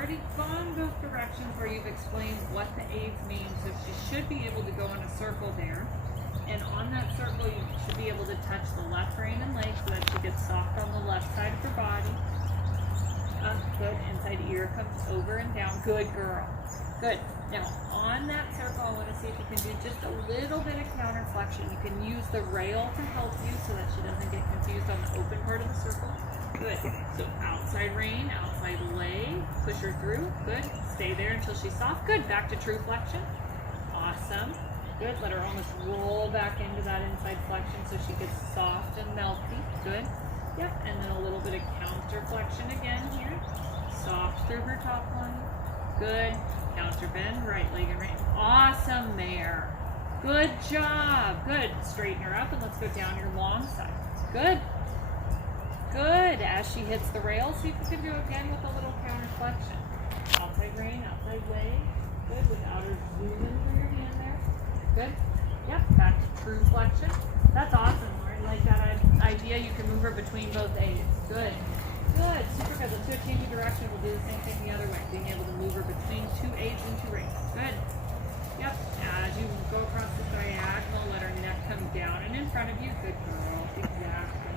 already gone both directions where you've explained what the aids mean, so she should be able to go in a circle there. And on that circle, you should be able to touch the left rein and leg so that she gets soft on the left side of her body. Up, good. Inside ear comes over and down. Good girl. Good. Now, on that circle, I want to see if you can do just a little bit of counter flexion. You can use the rail to help you so that she doesn't get confused on the open part of the circle. Good. So outside rein, outside leg, push her through. Good. Stay there until she's soft. Good. Back to true flexion. Awesome. Good. Let her almost roll back into that inside flexion so she gets soft and melty. Good. Yep. And then a little bit of counter flexion again here. Soft through her top line. Good. Counter bend, right leg and right. Awesome, mare. Good job. Good. Straighten her up and let's go down your long side. Good. Good. As she hits the rail, see if you can do it again with a little counter flexion. Outside rein, outside leg. Good. Without her zooming through your hand there. Good. Yep. Back to true flexion. That's awesome, Lauren. Like that idea, you can move her between both aids. Good. Good. Super good. Let's do a change of direction. We'll do the same thing the other way. Being able to move her between two aids and two reins. Good. Yep. As you go across the diagonal, let her neck come down and in front of you. Good girl. Exactly.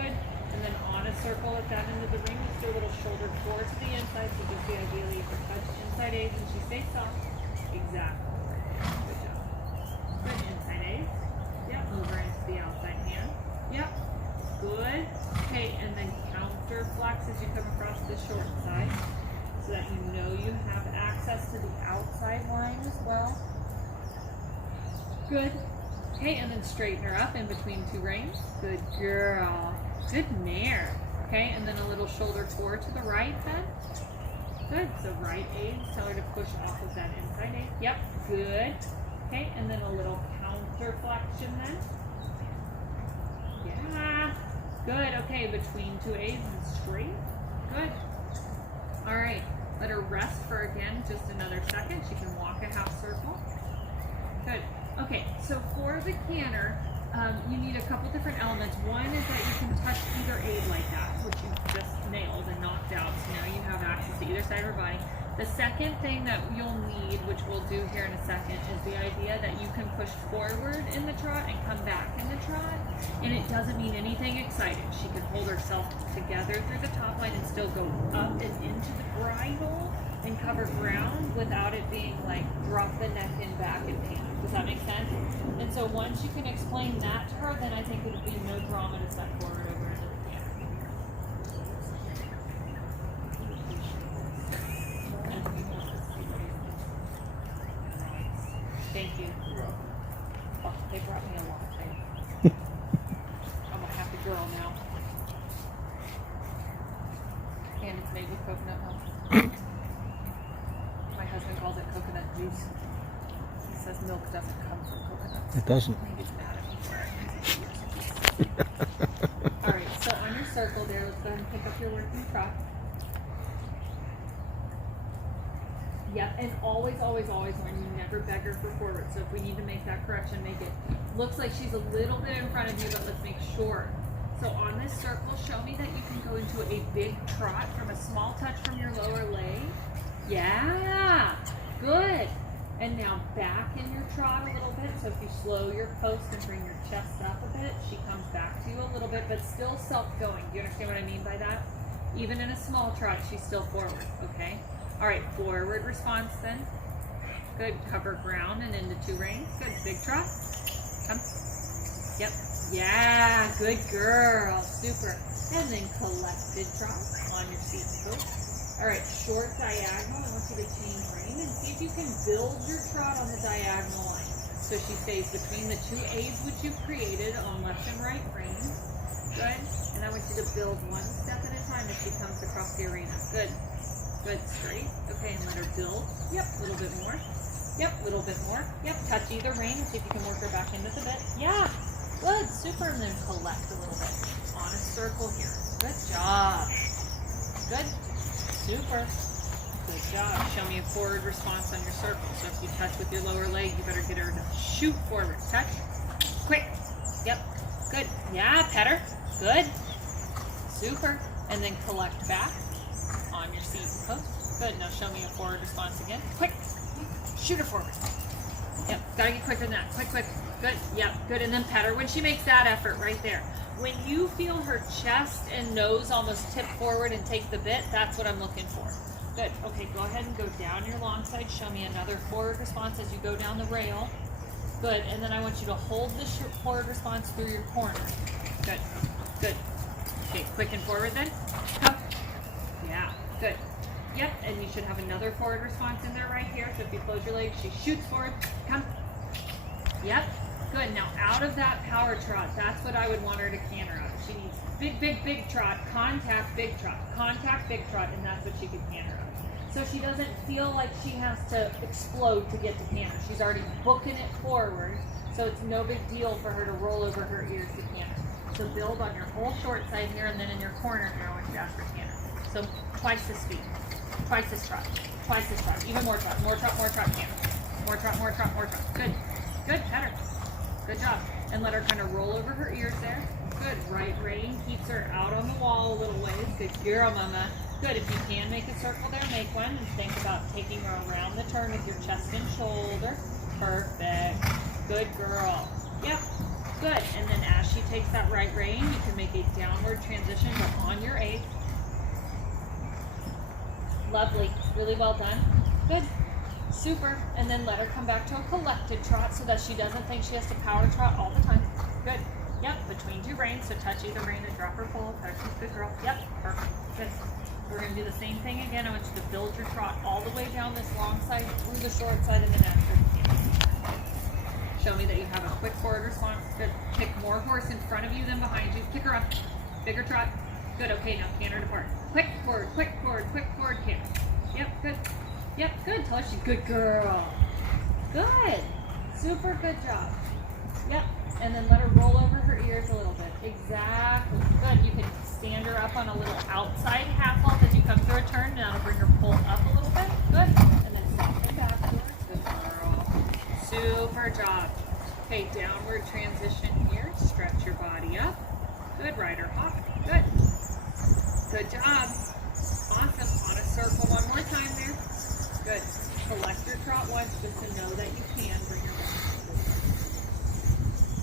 Good. And then on a circle at that end of the ring, let's do a little shoulder forward to the inside. So just the ideally you can touch inside aids and she stays soft. Exactly. Good job. Good. Inside aids. Yep. Move her into the outside hand. Yep. Good. Okay, and then counter flex as you come across the short side so that you know you have access to the outside line as well. Good. Okay, and then straighten her up in between two reins. Good girl. Good mare. Okay, and then a little shoulder forward to the right then. Good. So right aid, tell her to push off of that inside aid. Yep. Good. Okay, and then a little counter flexion then. Yeah. Good. Okay, between two aids and straight. Good. All right. Let her rest for again just another second. She can walk a half circle. Good. Okay, so for the canter, you need a couple different elements. One is that you can touch either aid like that, which you just nailed and knocked out. So now you have access to either side of her body. The second thing that you'll need, which we'll do here in a second, is the idea that you can push forward in the trot and come back in the trot. And it doesn't mean anything exciting. She can hold herself together through the top line and still go up and into the bridle and cover ground without it being like drop the neck in back and pan. Does that make sense? And so once you can explain that to her, then I think it would be no drama to step forward over into the canter. Thank you. Oh, they brought me a lot there. I'm a happy girl now. And it's made with coconut milk. My husband calls it coconut juice. He says milk doesn't come from coconuts. It doesn't. I think it's mad at me. Alright, so on your circle there, let's go ahead and pick up your working trot. Yep, and always, when you never beg her for forward. So if we need to make that correction, make it. Looks like she's a little bit in front of you, but let's make sure. So on this circle, show me that you can go into a big trot from a small touch from your lower leg. Yeah, good. And now back in your trot a little bit. So if you slow your post and bring your chest up a bit, she comes back to you a little bit, but still self-going. Do you understand what I mean by that? Even in a small trot, she's still forward, okay? All right, forward response then. Good, cover ground and into two reins. Good, big trot. Come. Yep. Yeah, good girl. Super. And then collected trot on your seat and post. All right, short diagonal. I want you to change rein and see if you can build your trot on the diagonal line. So she stays between the two aids which you've created on left and right reins. Good. And I want you to build one step at a time as she comes across the arena. Good. Good, straight. Okay, and let her build. Yep, a little bit more. Yep, a little bit more. Yep, touch either rein and see if you can work her back into the bit. Yeah, good, super. And then collect a little bit on a circle here. Good job. Good, super. Good job. Show me a forward response on your circle. So if you touch with your lower leg, you better get her to shoot forward. Touch. Quick. Yep. Good. Yeah, pet her. Good. Super. And then collect back on your seat and post. Good. Now show me a forward response again. Quick. Shoot her forward. Yep. Gotta get quicker than that. Quick, quick. Good. Yep. Good. And then pet her when she makes that effort right there. When you feel her chest and nose almost tip forward and take the bit, that's what I'm looking for. Good. Okay, go ahead and go down your long side. Show me another forward response as you go down the rail. Good. And then I want you to hold the forward response through your corner. Good. Good. Okay, quick and forward then. Come. Yeah. Good. Yep. And you should have another forward response in there right here. So if you close your legs, she shoots forward. Come. Yep. Good. Now out of that power trot, that's what I would want her to canter out. She needs big, big, big trot, contact, big trot, and that's what she could canter out. So she doesn't feel like she has to explode to get to canter. She's already booking it forward, so it's no big deal for her to roll over her ears to canter. So build on your whole short side here, and then in your corner here when she asks for canter. So twice the speed, twice this trot, even more trot, canter. More trot. Good. Good, pet her. Good job. And let her kind of roll over her ears there. Good. Right rein keeps her out on the wall a little ways. Good girl, mama. Good. If you can make a circle there, make one. And think about taking her around the turn with your chest and shoulder. Perfect. Good girl. Yep. Good. And then as she takes that right rein, you can make a downward transition to on your 8th. Lovely. Really well done. Good. Super. And then let her come back to a collected trot so that she doesn't think she has to power trot all the time. Good. Yep. Between 2 reins. So touch either rein and drop her full. Good girl. Yep. Perfect. Good. We're going to do the same thing again. I want you to build your trot all the way down this long side through the short side and then after. Show me that you have a quick forward response. Good. Kick more horse in front of you than behind you. Kick her up. Bigger trot. Good. Okay. Now canter depart. Quick forward, canter. Yep. Good. Yep, good. Tell her she's a good girl. Good. Super good job. Yep. And then let her roll over her ears a little bit. Exactly. Good. You can stand her up on a little outside half halt as you come through a turn. Now that'll bring her pull up a little bit. Good. And then soften backwards. Good girl. Super job. Okay, downward transition here. Stretch your body up. Good. Rider hop. Good. Good job. Awesome. On a circle one more time there. Good. Collect your trot once just to know that you can bring her back.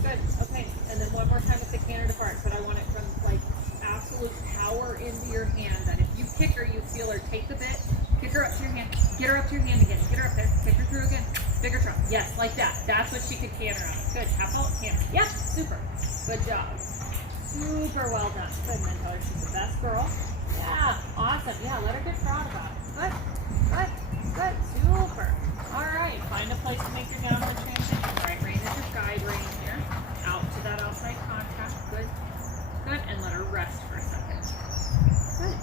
Good. Okay. And then one more time with the canter depart, but I want it from like absolute power into your hand. That if you kick her, you feel her take the bit, kick her up to your hand, get her up to your hand again, get her up there, kick her through again. Bigger trot. Yes, like that. That's what she could canter out. Good. Half halt, canter. Yep. Super. Good job. Super well done. Good. And then tell her she's the best girl. Yeah. Awesome. Yeah. Let her get proud about it. Good. Good. Good. Super. All right. Find a place to make your downward transition. Right rein is your guide rein here. Out to that outside contact. Good. Good. And let her rest for a second. Good.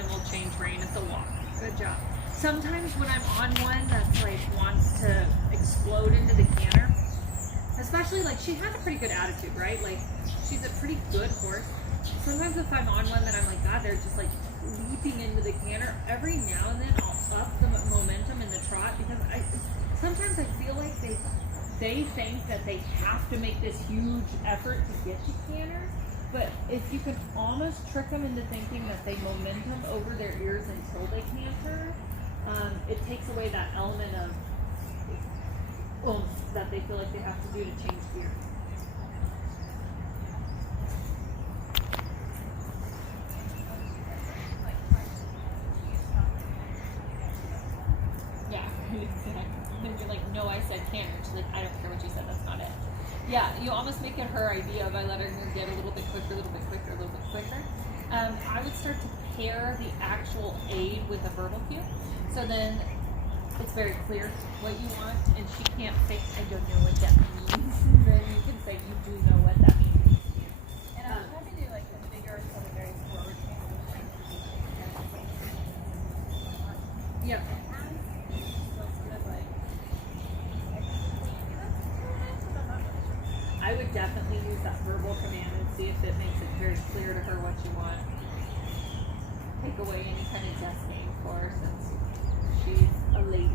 Then we'll change rein at the walk. Good job. Sometimes when I'm on one that's like wants to explode into the canter, especially like she has a pretty good attitude, right? Like she's a pretty good horse. Sometimes if I'm on one that I'm like, God, they're just like leaping into the canter, every now and then I'll up the momentum in the trot because sometimes I feel like they think that they have to make this huge effort to get to canter. But if you can almost trick them into thinking that they momentum over their ears until they canter, it takes away that element of oomph that they feel like they have to do to change gear. Yeah, exactly. Then you're like, no, I said canter. She's like, I don't care what you said, that's not it. Yeah, you almost make it her idea by letting her get a little bit quicker, a little bit quicker, a little bit quicker. I would start to pair the actual aid with a verbal cue. So then it's very clear what you want, and she can't say, I don't know what that means. Then you can say, you do know what that means. And I'm happy to do like a bigger, sort of very forward transition. Yeah. I would definitely use that verbal command and see if it makes it very clear to her what you want. Take away any kind of desking for her since she's a lady.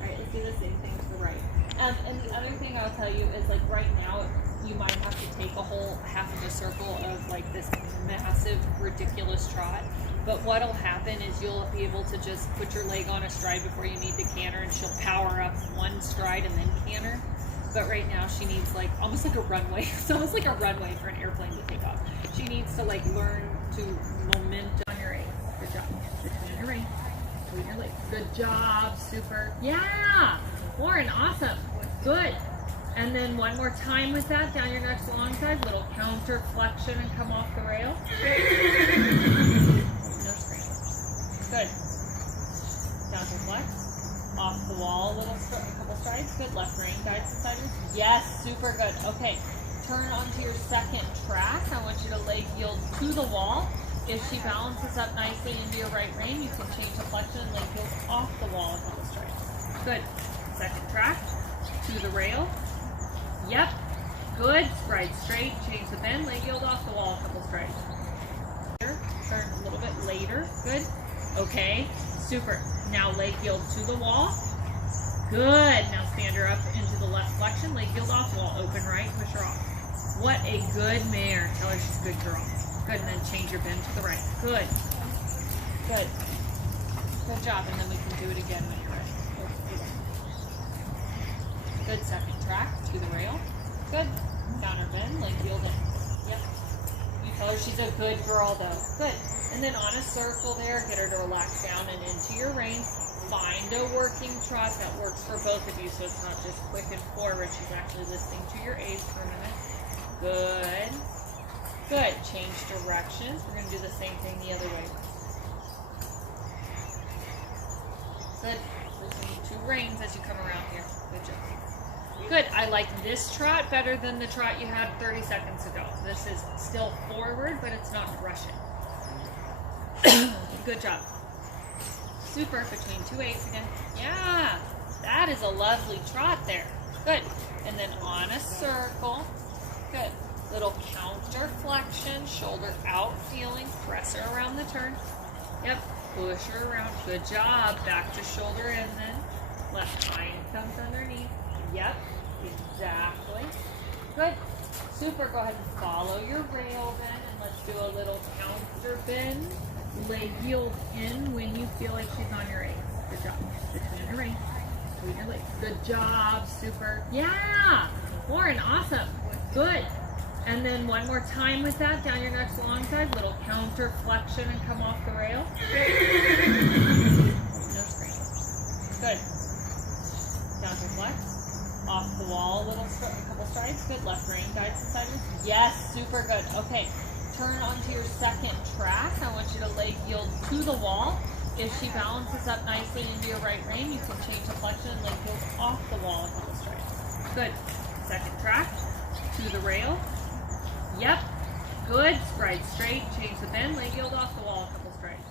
Alright, let's do the same thing to the right. And the other thing I'll tell you is like right now you might have to take a whole half of a circle of like this massive ridiculous trot. But what'll happen is you'll be able to just put your leg on a stride before you need to canter, and she'll power up one stride and then canter. But right now she needs like almost like a runway. It's almost like a runway for an airplane to take off. She needs to like learn to momentum on your A. Good job. Between your A. Between your legs. Good job. Super. Yeah. Warren, awesome. Good. And then one more time with that, down your next long side, little counter flexion and come off the rail. No screen. Good. Counter flex. Off the wall, a couple strides. Good. Left rein guides the sideward. Yes, super good. Okay. Turn onto your second track. I want you to leg yield to the wall. If she balances up nicely into your right rein, you can change the flexion and leg yield off the wall a couple strides. Good. Second track. To the rail. Yep. Good. Stride straight. Change the bend. Leg yield off the wall a couple strides. Turn a little bit later. Good. Okay. Super. Now leg yield to the wall. Good. Now stand her up into the left flexion. Leg yield off the wall. Open right. Push her off. What a good mare. Tell her she's a good girl. Good. And then change your bend to the right. Good. Good. Good job. And then we can do it again when you're ready. Good. Second track to the rail. Good. Counter bend, leg yield in. Yep. You tell her she's a good girl though. Good. And then on a circle there, get her to relax down and into your rein. Find a working trot that works for both of you, so it's not just quick and forward. She's actually listening to your A's for a minute. Good. Good. Change directions. We're going to do the same thing the other way. Good. Listening to reins as you come around here. Good job. Good. I like this trot better than the trot you had 30 seconds ago. This is still forward, but it's not rushing. Good job. Super. Between two A's again. Yeah. That is a lovely trot there. Good. And then on a circle. Good. Little counter flexion. Shoulder out feeling. Press her around the turn. Yep. Push her around. Good job. Back to shoulder in then. Left hind comes underneath. Yep, exactly. Good. Super. Go ahead and follow your rail then, and let's do a little counter bend. Leg yield in when you feel like she's on your A. Good job. Between your A. Between your legs. Good job. Super. Yeah. Warren, awesome. Good. And then one more time with that, down your next long side, little counter flexion and come off the rail. No screen. Good. Counter flex. Off the wall, a couple strides. Good. Left rein guides the sideward. Yes, super good. Okay. Turn onto your second track. I want you to leg yield to the wall. If she balances up nicely into your right rein, you can change the flexion and leg yield off the wall a couple strides. Good. Second track. To the rail. Yep. Good. Stride straight. Change the bend. Leg yield off the wall a couple strides.